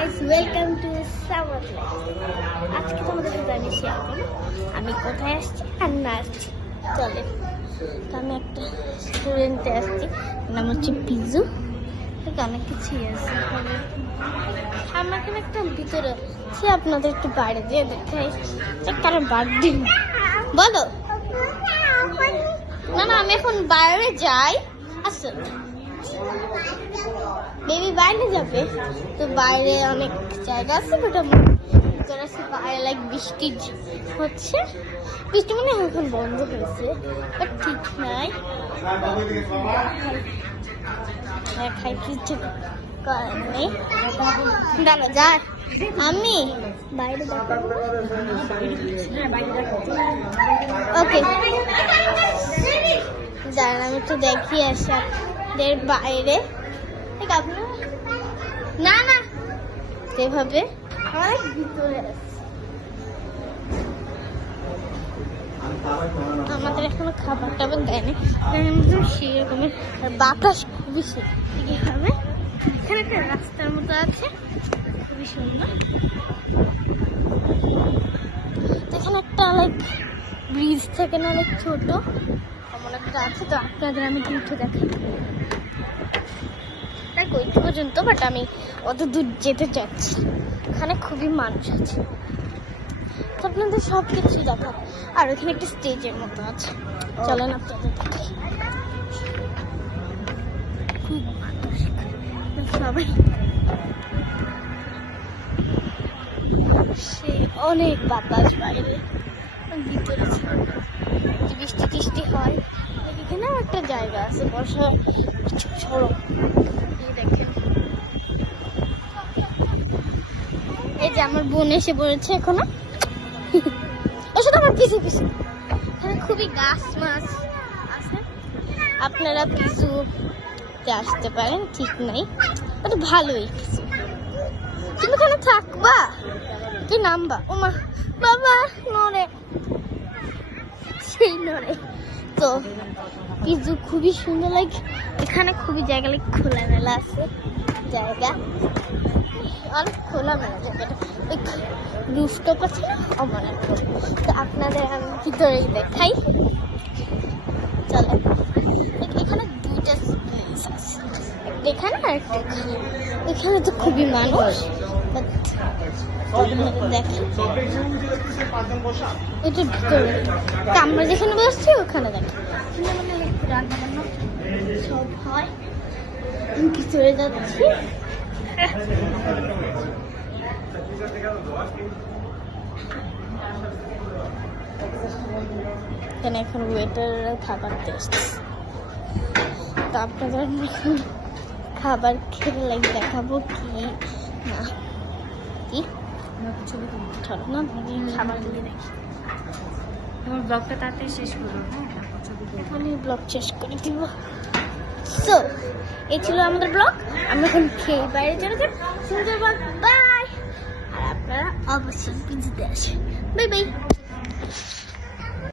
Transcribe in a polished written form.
Guys, welcome to summer life. আজকে তোমাদের সাথে আমি শেয়ার করবো আমি কোথায় আসছি আর না আসছি। চলে তো আমি একটা রেস্টুরেন্টে আসছি, নাম হচ্ছে পিজু। অনেক কিছুই আছে, আমার এখানে একটা ভিতরে আছে, আপনাদের একটু বাইরে দিয়ে দেখাই। কারণ বার্থডে বলো না না, আমি এখন বাইরে যাই। আসলে বেবি বাইরে যাবে, তো বাইরে অনেক জায়গা আছে, বাট ভিতরে আছে বাইরে লাইক বৃষ্টি হচ্ছে। বৃষ্টি মনে হয় এখন বন্ধ হয়েছে, বাট ঠিক নাই। খাই কিছু করার নেই, দাঁড়া যা আমি বাইরে ওকে দাঁড়ান, আমি একটু দেখিয়ে আসি আপনাদের বাইরে। না না সেভাবে অনেক ভিতরে আমাদের এখনো খাবার টাবার দেয়নি, সেরকমের বাতাস খুবই হবে। এখানে একটা রাস্তার মতো আছে, খুবই সুন্দর। এখানে একটা লাইক ব্রিজ থেকে না লাইক ছোট এমন একটা আছে, তো আপনাদের আমি উঠে দেখাই ওই পর্যন্ত, বাট আমি অত দূর যেতে চাচ্ছি। এখানে খুবই মানুষ আছে, তো আপনাদের সব কিছু দেখা। আর ওখানে একটা স্টেজের মতো আছে, চলেন আপনাদের দেখাই। খুব মানুষ সবাই, সে অনেক বাতাস বাইরে, ভিতরে বৃষ্টি টিষ্টি হয়। এখানে একটা জায়গা আছে বসার, সড়ক দেখেন। এই যে আমার বোন এসে পড়েছে এখনো, এসে তো আমার পিছু পিছু। এখানে খুবই গাছ মাছ আছে, আপনারা পিছুতে আসতে পারেন, ঠিক নাই, ওটা ভালোই কিছু। তুমি এখানে থাকবা কি নামবা? ওমা বাবা নড়ে, সেই নড়ে। তো পিজু খুবই সুন্দর লাগে, এখানে খুবই জায়গা লাগে, খোলামেলা আছে জায়গা, অনেক খোলামেলা জায়গাটা। ওই রুফটপ আছে না, অমন। তো আপনাদের আমি ভিতরেই দেখাই, চলে। এখানে দুইটা প্লেস আছে, এখানে আর একটা এখানে। এখানে তো খুবই মানুষ, দেখেন এটা ভিতরে। আমরা যেখানে বসছি ওখানে দেখেন, রান্না বান্না সব হয়। ভিতরে যাচ্ছি, এখানে এখন ওয়েটাররা খাবার টেস্ট, তো আপনাদের খাবার খেলে লাইক দেখাবো কি না কি না খাবার দিয়ে দেখি। তোমার ব্লগটা তাড়াতাড়ি শেষ করো, আমি ব্লগ শেষ করে দিব। তো এই ছিল আমাদের ব্লগ, আমরা এখন খেয়ে বাইরে চলে যাব। সুন্দর বাই, আর আপনারা অবশ্যই পিজিতে আসেন। Bye bye.